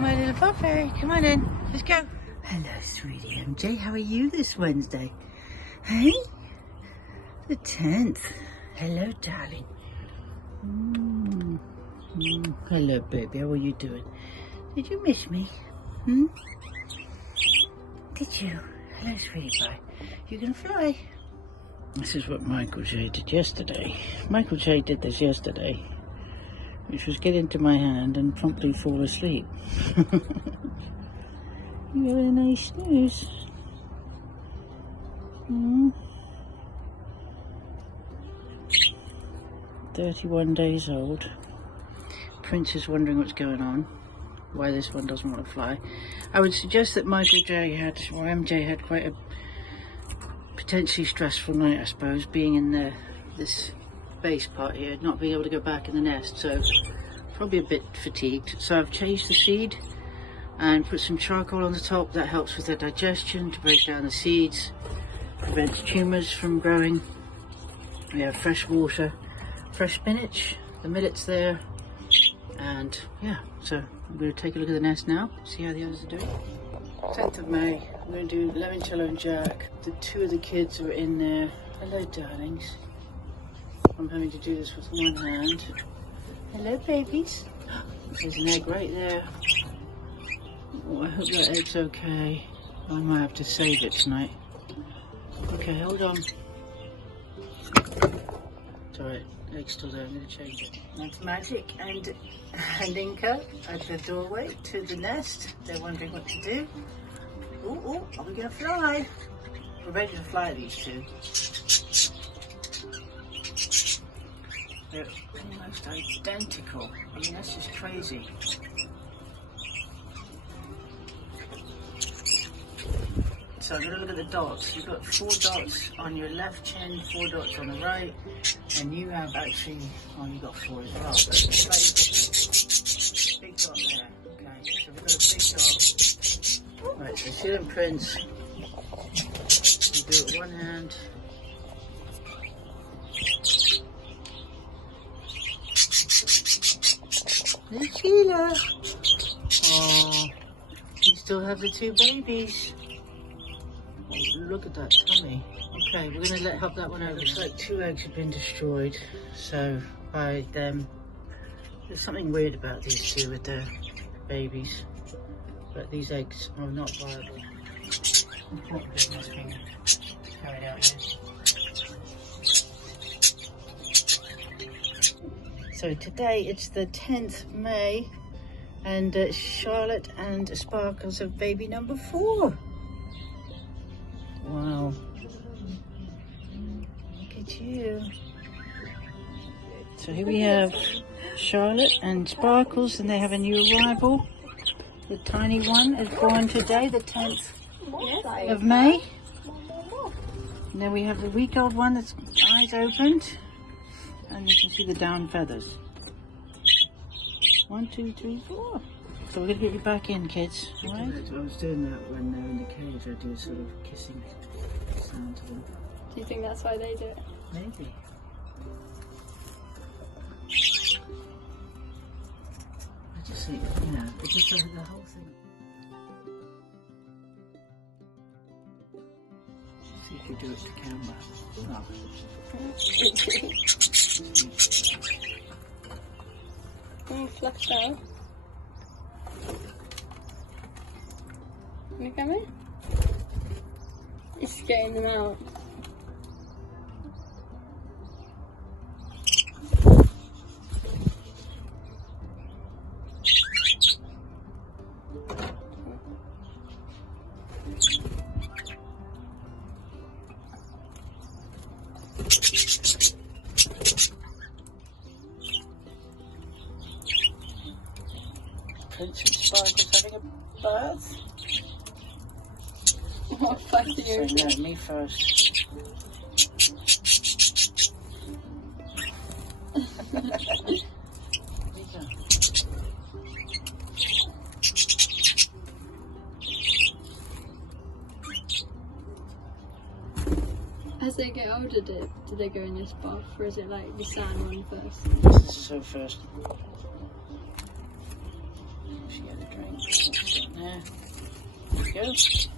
My little puppy, come on in, let's go. Hello, sweetie MJ, how are you this Wednesday? Hey? The 10th. Hello, darling. Hello, baby, how are you doing? Did you miss me? Did you? Hello, sweetie pie. You can fly. This is what Michael J did yesterday. Michael J did this yesterday, which was get into my hand and promptly fall asleep. You had a nice snooze. 31 days old. Prince is wondering what's going on, why this one doesn't want to fly. I would suggest that Michael J had, or MJ had, quite a potentially stressful night, I suppose, being in this base part here, not being able to go back in the nest, so probably a bit fatigued. So I've changed the seed and put some charcoal on the top. That helps with the digestion, to break down the seeds, prevents tumours from growing. We have fresh water, fresh spinach, the millet's there, and yeah, so I'm going to take a look at the nest now, see how the others are doing. 10th of May, I'm going to do Lemoncello and Jack. The two of the kids are in there. Hello, darlings. I'm having to do this with one hand. Hello, babies. There's an egg right there. Oh, I hope that egg's okay. I might have to save it tonight. Okay, hold on. It's alright, egg's still there, I'm going to change it. That's Magic and Inca at the doorway to the nest. They're wondering what to do. Oh, are we going to fly? We're ready to fly, these two. They're almost identical. I mean, that's just crazy. So I'm going to look at the dots. You've got 4 dots on your left chin, 4 dots on the right, and you have actually, oh, you've got 4 as well, but it's slightly different. Big dot there. Okay, so we've got a big dot. Right, so Sid and Prince, you do it with one hand. There's Sheila. Oh, you still have the 2 babies. Oh, look at that tummy. Okay, we're going to help that one over. Looks like 2 eggs have been destroyed. So by them, there's something weird about these 2 with their babies. But these eggs are not viable. Important business being carried out here. So today it's the 10th May, and Charlotte and Sparkles have baby number 4. Wow. Look at you. So here we have Charlotte and Sparkles, and they have a new arrival. The tiny one is born today, the 10th of May. And then we have the week-old one that's eyes opened. And you can see the down feathers. 1, 2, 3, 4. So we're going to get you back in, kids. All right? I was doing that when they're in the cage. I do sort of kissing sound to them. Do you think that's why they do it? Maybe. I just think, you know, it's just like the whole thing. See if you do it to camera. Oh. Can you flush down? Can you come in? It's getting them out. Prince and Sparkle's having a bath. Oh, fuck you. So no, me first. As they get older, do they go in this bath, or is it like the sand one first? This is her first. She had a drink. there. There we go. It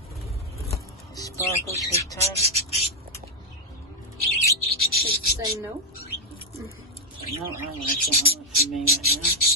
sparkles big time. Should say no. No, I like it. I want it for me right now.